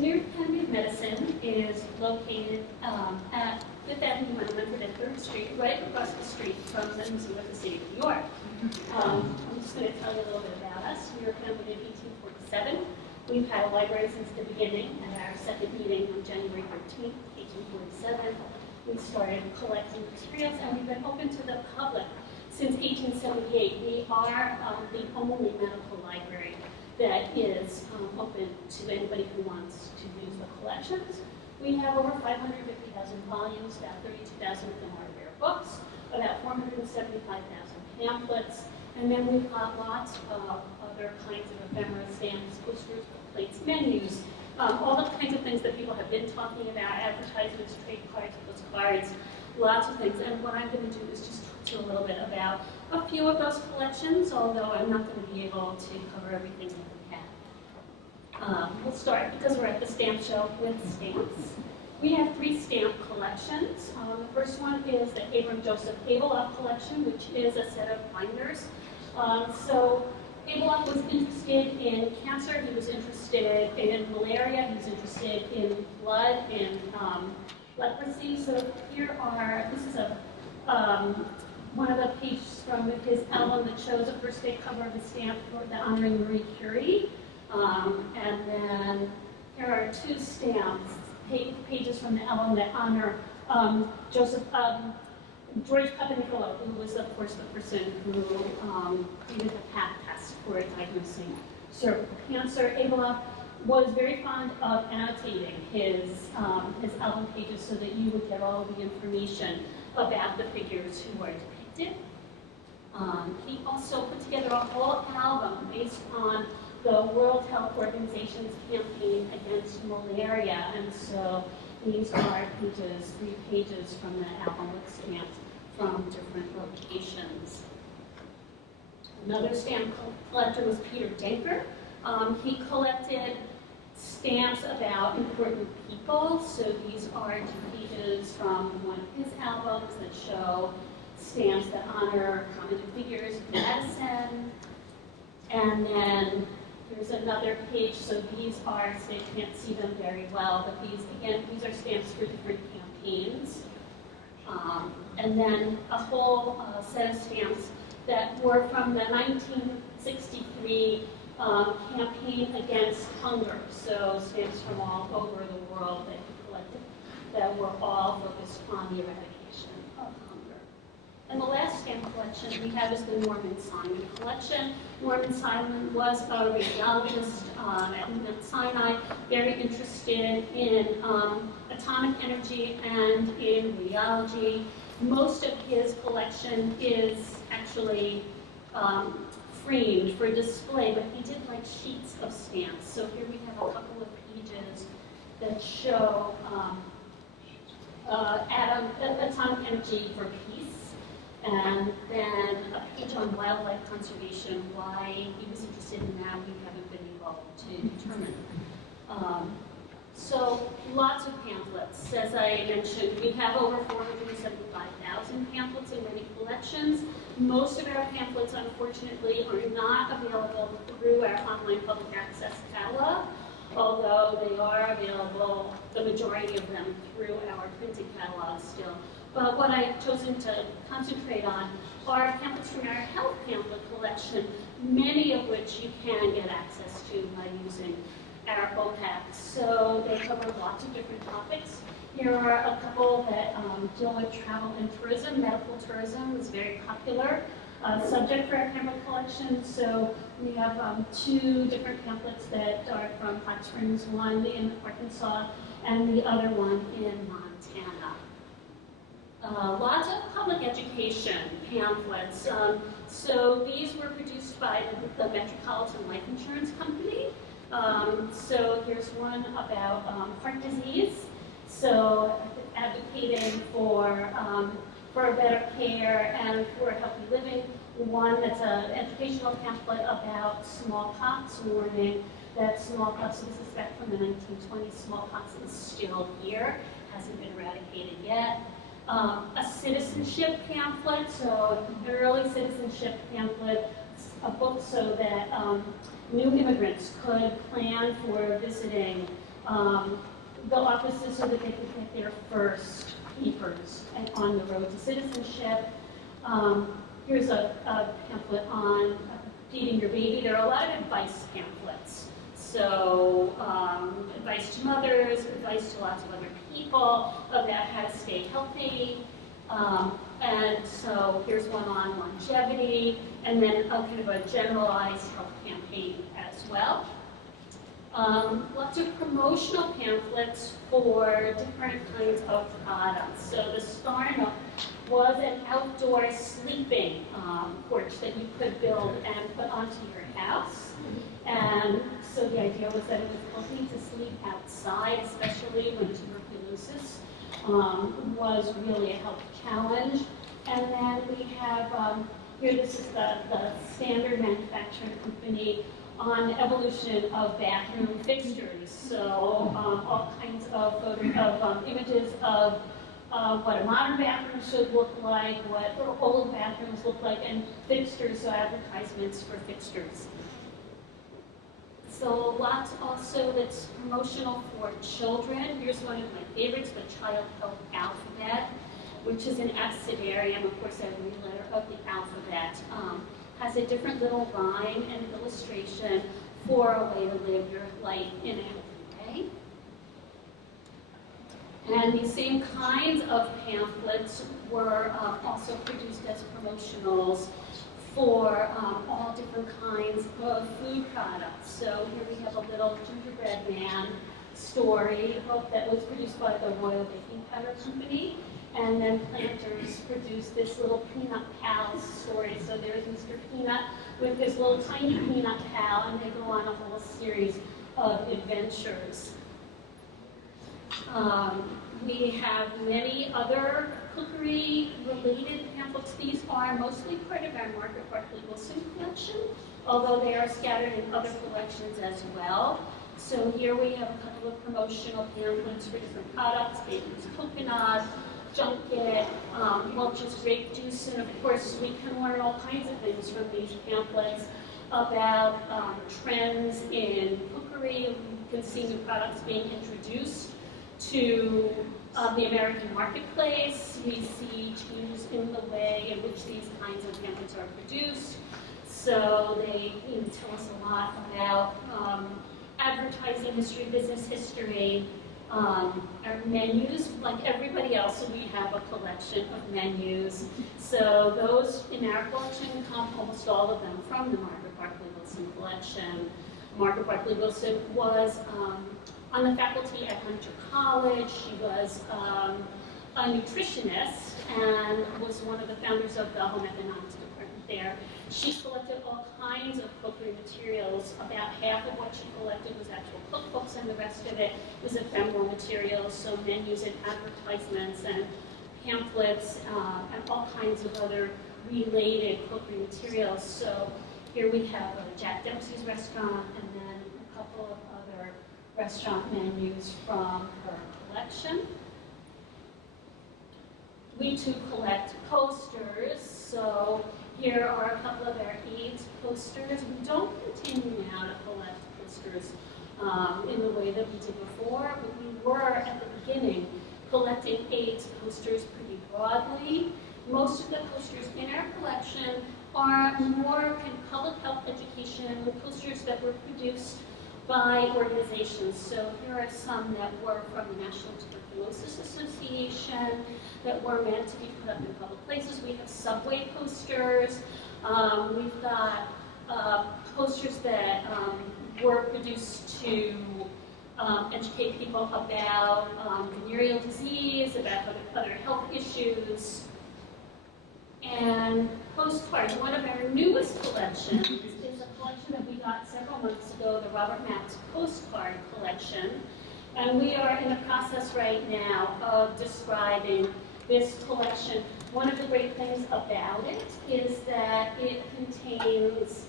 New Academy of Medicine is located at Fifth Avenue and 103rd Street, right across the street from the Museum of the City of New York. I'm just going to tell you a little bit about us. We were founded in 1847. We've had a library since the beginning. At our second meeting on January 13th, 1847, we started collecting materials, and we've been open to the public since 1878. We are the only medical library that is open to anybody who wants to use the collections. We have over 550,000 volumes, about 32,000 of them are rare books, about 475,000 pamphlets, and then we've got lots of other kinds of ephemera, stamps, posters, plates, menus, all the kinds of things that people have been talking about, advertisements, trade cards, postcards, lots of things. And what I'm going to do is just talk to you a little bit about a few of those collections, although I'm not going to be able to cover everything that we have. We'll start, because we're at the stamp show, with stamps. We have 3 stamp collections. The first one is the Abram Joseph Abelard collection, which is a set of binders. So Abelard was interested in cancer, he was interested in malaria, he was interested in blood and leprosy. So here are, this is a one of the pages from his album that shows a first day cover of a stamp for the honoring Marie Curie. And then here are 2 stamps, pages from the album that honor George Papanicolaou, who was, of course, the person who created the PAP test for diagnosing cervical cancer. Abelard was very fond of annotating his album pages so that you would get all the information about the figures who were depicted. He also put together a whole album based on the World Health Organization's campaign against malaria, and so these are pages, 3 pages from the album with stamps from different locations. Another stamp collector was Peter Denker. He collected stamps about important people, so these are 2 pages from one of his albums that show stamps that honor prominent figures in medicine. And then here's another page, so these are, so you can't see them very well, but these, again, these are stamps for different campaigns. And then a whole set of stamps that were from the 1963 campaign against hunger. So stamps from all over the world that he collected that were all focused on the eradication of hunger. And the last stamp collection we have is the Norman Simon collection. Norman Simon was a radiologist at Mount Sinai, very interested in atomic energy and in radiology. Most of his collection is actually framed for display, but he did like sheets of stamps. So here we have a couple of pages that show atomic energy for peace. And then a page on wildlife conservation, why he was interested in that, we haven't been able to determine. So lots of pamphlets. As I mentioned, we have over 475,000 pamphlets in many collections. Most of our pamphlets, unfortunately, are not available through our online public access catalog, although they are available, the majority of them, through our printed catalog still. But what I've chosen to concentrate on are pamphlets from our health pamphlet collection, many of which you can get access to by using our OPAC. So they cover lots of different topics. Here are a couple that deal with travel and tourism. Medical tourism is a very popular subject for our pamphlet collection. So we have 2 different pamphlets that are from Hot Springs, one in Arkansas and the other one in Montana. Lots of public education pamphlets. So these were produced by the Metropolitan Life Insurance Company. So here's one about heart disease. So advocating for better care and for healthy living. One that's an educational pamphlet about smallpox, warning that smallpox, this is back from the 1920s, smallpox is still here, hasn't been eradicated yet. A citizenship pamphlet, so an early citizenship pamphlet, a book so that new immigrants could plan for visiting the offices so that they could get their first papers and on the road to citizenship. Here's a pamphlet on feeding your baby. There are a lot of advice pamphlets. So advice to mothers, advice to lots of other people about how to stay healthy. And so here's one on longevity, and then a kind of a generalized health campaign as well. Lots of promotional pamphlets for different kinds of products. So the Starna was an outdoor sleeping porch that you could build and put onto your house. And so the idea was that it was healthy to sleep outside, especially when tuberculosis was really a health challenge. And then we have, here this is the standard manufacturing company on evolution of bathroom fixtures. So all kinds of images of what a modern bathroom should look like, what old bathrooms look like, and fixtures, so advertisements for fixtures. So lots also that's promotional for children. Here's one of my favorites, the Child Health Alphabet, which is an abecedarium, of course, every letter of the alphabet. Has a different little rhyme and illustration for a way to live your life in a healthy way. And these same kinds of pamphlets were also produced as promotionals for all different kinds of food products. So here we have a little gingerbread man story that was produced by the Royal Baking Powder Company. And then Planters produced this little Peanut Pal story. So there's Mr. Peanut with his little tiny peanut pal, and they go on a whole series of adventures. We have many other cookery-related pamphlets. These are mostly part of our Margaret Barclay Wilson collection, although they are scattered in other collections as well. So here we have a couple of promotional pamphlets for different products, Baker's Coconut, Junket, Welch's Grape Juice, and of course we can learn all kinds of things from these pamphlets about trends in cookery. You can see new products being introduced to the American marketplace. We see changes in the way in which these kinds of pamphlets are produced. So they tell us a lot about advertising history, business history, our menus. Like everybody else, we have a collection of menus. So those in our collection come, almost all of them, from the Margaret Barclay Wilson collection. Margaret Barclay Wilson was on the faculty at Hunter College. She was a nutritionist and was one of the founders of the home economics department there. She collected all kinds of cookery materials. About half of what she collected was actual cookbooks, and the rest of it was ephemeral materials, so menus and advertisements and pamphlets and all kinds of other related cookery materials. So here we have Jack Dempsey's restaurant and then a couple of other restaurant menus from her collection. We too collect posters, so here are a couple of our AIDS posters. We don't continue now to collect posters in the way that we did before, but we were at the beginning collecting AIDS posters pretty broadly. Most of the posters in our collection are more kind of public health education posters that were produced by organizations. So here are some that were from the National Tuberculosis Association that were meant to be put up in public places. We have subway posters. We've got posters that were produced to educate people about venereal disease, about other health issues. And postcards, one of our newest collections is a collection that we got several months ago, the Robert Matz Postcard Collection. And we are in the process right now of describing this collection. One of the great things about it is that it contains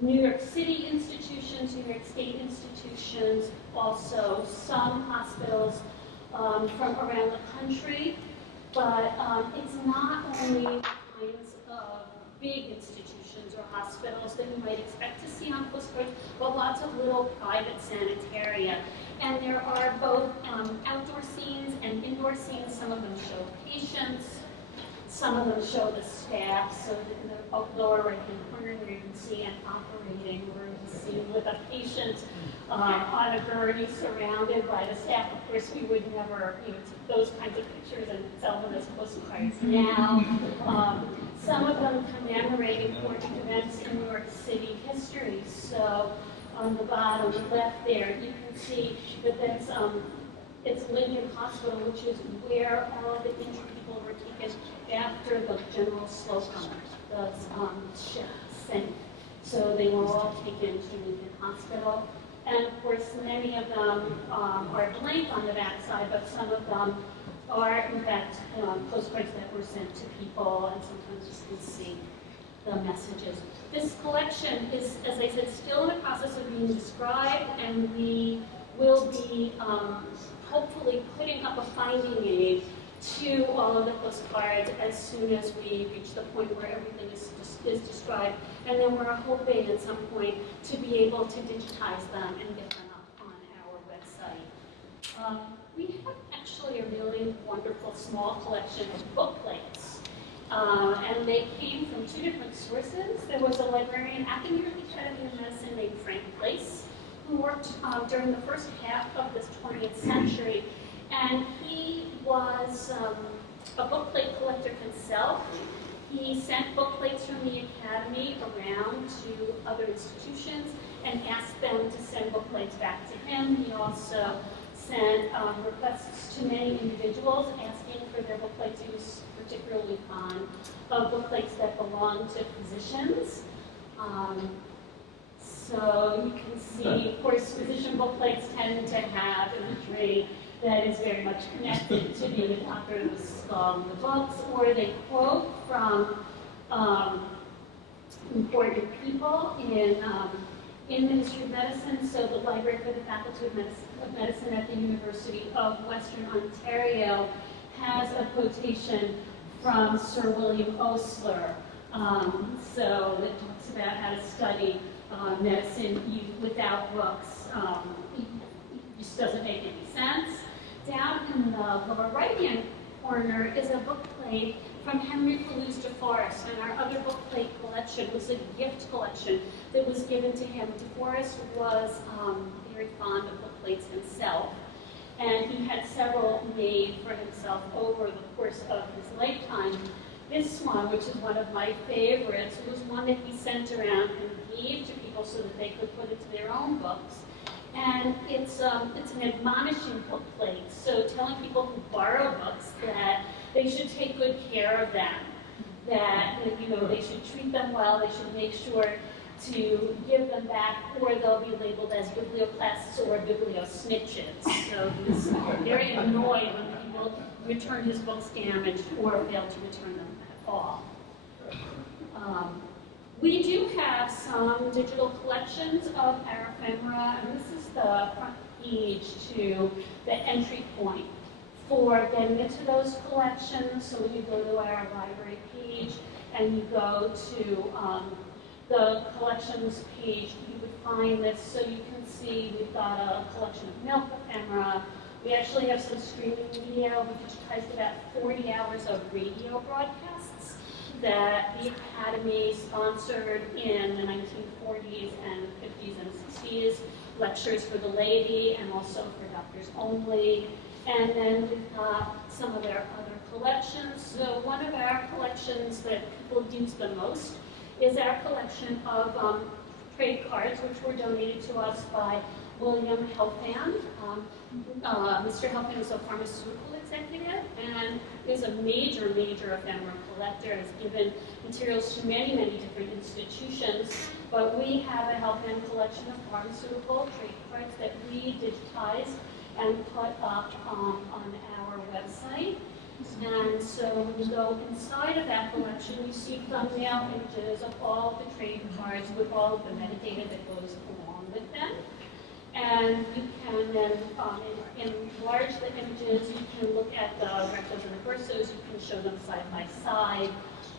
New York City institutions, New York State institutions, also some hospitals from around the country. But it's not only kinds of big institutions or hospitals that you might expect to see on postcards, but lots of little private sanitaria. And there are both outdoor scenes and indoor scenes. Some of them show patients, some of them show the staff. So in the lower right-hand corner here, you can see an operating room scene with a patient on a gurney surrounded by the staff. Of course, we would never take those kinds of pictures and sell them as postcards now. Some of them commemorate important events in New York City history. So on the bottom left there, you can see that that's it's Lincoln Hospital, which is where all the injured people were taken after the General Slocum, the ship sank. So they were all taken to Lincoln Hospital. And of course, many of them are blank on the backside, but some of them are, in fact, postcards that were sent to people, and sometimes you can see the messages. This collection is, as I said, still in the process of being described, and we will be hopefully putting up a finding aid to all of the postcards as soon as we reach the point where everything is described. And then we're hoping at some point to be able to digitize them and get them up on our website. We have actually a really wonderful small collection of book plates. And they came from two different sources. There was a librarian at the New York Academy of Medicine named Frank Place, who worked during the first half of this 20th century. And he was a book plate collector himself. He sent book plates from the Academy around to other institutions and asked them to send book plates back to him. He also sent requests to many individuals asking for their book plates. He was particularly fond of book plates that belonged to physicians. So you can see, of course, physician book plates tend to have imagery that is very much connected to the author's the books, or they quote from important people in the history of medicine. So the Library for the Faculty of Medicine at the University of Western Ontario has a quotation from Sir William Osler. So it talks about how to study medicine without books. It just doesn't make any sense. Down in the lower right-hand corner is a book plate from Henry Palouse de Forest, and our other book plate collection was a gift collection that was given to him. De Forest was very fond of book plates himself, and he had several made for himself over the course of his lifetime. This one, which is one of my favorites, was one that he sent around and gave to people so that they could put into their own books. And it's an admonishing book plate, so telling people who borrow books that they should take good care of them, that they should treat them well, they should make sure to give them back, or they'll be labeled as biblioclasts or bibliosnitches. So he's very annoyed when people return his books damaged or fail to return them at all. We do have some digital collections of our ephemera, and this is the front page to the entry point for getting into those collections. So when you go to our library page and you go to the collections page, you would find this. So you can see we've got a collection of milk ephemera. We actually have some streaming video. We digitized about 40 hours of radio broadcasts that the Academy sponsored in the 1940s and 50s and 60s, lectures for the laity and also for doctors only. And then we've got some of our other collections. So one of our collections that people use the most is our collection of trade cards, which were donated to us by William Helfand. Mr. Helfand is a pharmaceutical executive and is a major ephemera collector, has given materials to many different institutions. But we have a Helfand collection of pharmaceutical trade cards that we digitized and put up on our website. And so when you go inside of that collection, you see thumbnail images of all the trade cards with all of the metadata that goes along with them. And you can then enlarge the images, you can look at the rectos and the versos, you can show them side by side.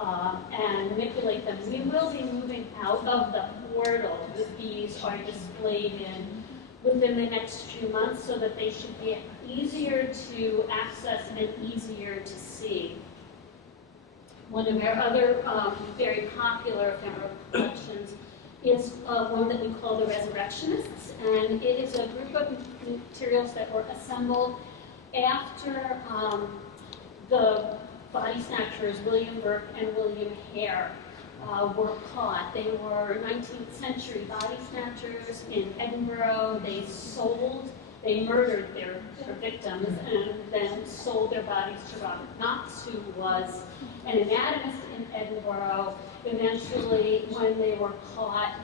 and manipulate them. We will be moving out of the portal that these are displayed in within the next few months so that they should be easier to access and easier to see. One of our other very popular ephemera collections is one that we call the Resurrectionists, and it is a group of materials that were assembled after the body snatchers William Burke and William Hare were caught. They were 19th century body snatchers in Edinburgh. They murdered their victims and then sold their bodies to Robert Knox, who was an anatomist in Edinburgh. Eventually, when they were caught,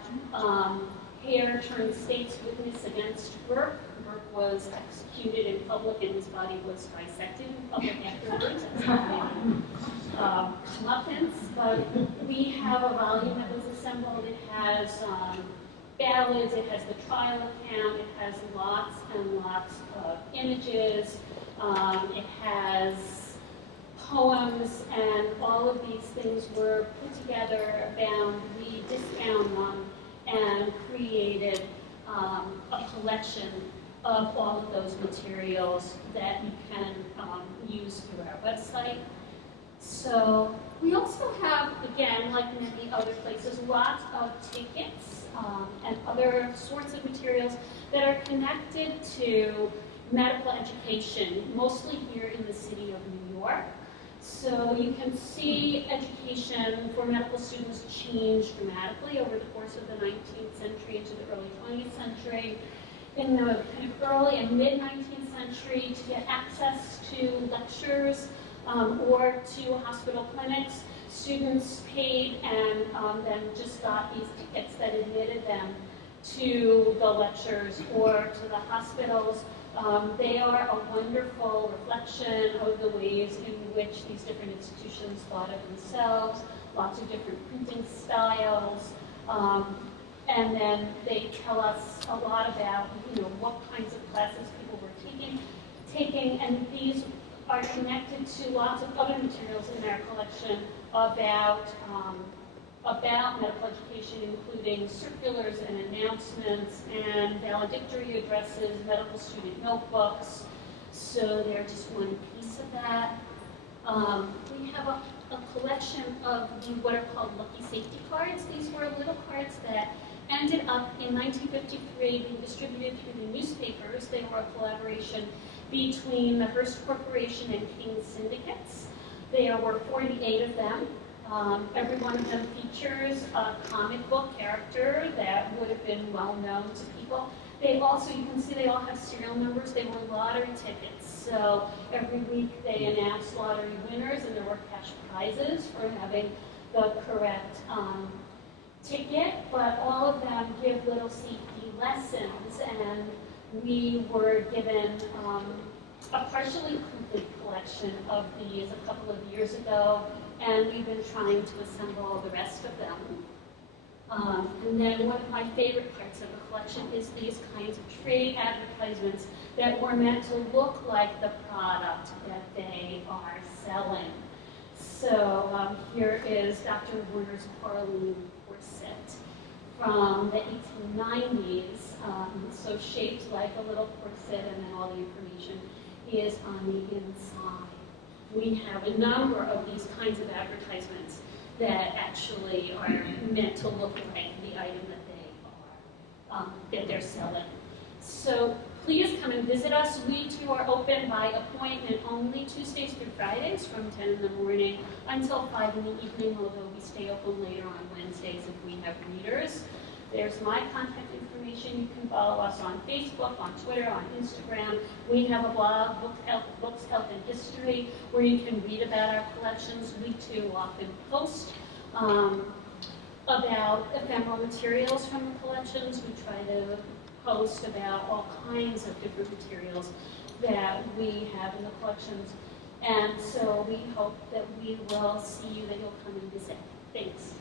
Hare turned state's witness against Burke. Burke was executed in public and his body was dissected in public afterwards. Muffins, but we have a volume that was assembled. It has ballads, it has the trial account, it has lots and lots of images, it has poems, and all of these things were put together, bound, we disbound them, and created a collection of all of those materials that you can use through our website. So we also have, again, like many other places, lots of tickets and other sorts of materials that are connected to medical education, mostly here in the city of New York. So you can see education for medical students change dramatically over the course of the 19th century into the early 20th century. In the kind of early and mid-19th century, to get access to lectures or to hospital clinics, students paid and then just got these tickets that admitted them to the lectures or to the hospitals. They are a wonderful reflection of the ways in which these different institutions thought of themselves, lots of different printing styles, and then they tell us a lot about, what kinds of classes people were taking, and these are connected to lots of other materials in our collection about medical education, including circulars and announcements and valedictory addresses, medical student notebooks. So they're just one piece of that. We have a collection of what are called lucky safety cards. These were little cards that ended up in 1953 being distributed through the newspapers. They were a collaboration between the Hearst Corporation and King's Syndicates. There were 48 of them. Every one of them features a comic book character that would have been well known to people. They also, you can see they all have serial numbers. They were lottery tickets. So every week they announced lottery winners, and there were cash prizes for having the correct ticket. But all of them give little safety lessons, and we were given a partially complete collection of these a couple of years ago, and we've been trying to assemble the rest of them. And then one of my favorite parts of the collection is these kinds of trade advertisements that were meant to look like the product that they are selling. So here is Dr. Warner's Arlene corset from the 1890s, so shaped like a little corset, and then all the information is on the inside. We have a number of these kinds of advertisements that actually are meant to look like the item that they're selling. So please come and visit us. We too are open by appointment only Tuesdays through Fridays from 10 in the morning until 5 in the evening, although we stay open later on Wednesdays if we have readers. There's my contact information. You can follow us on Facebook, on Twitter, on Instagram. We have a blog, Books, Health, and History, where you can read about our collections. We too often post about ephemeral materials from the collections. We try to post about all kinds of different materials that we have in the collections. And so we hope that we will see you, that you'll come and visit. Thanks.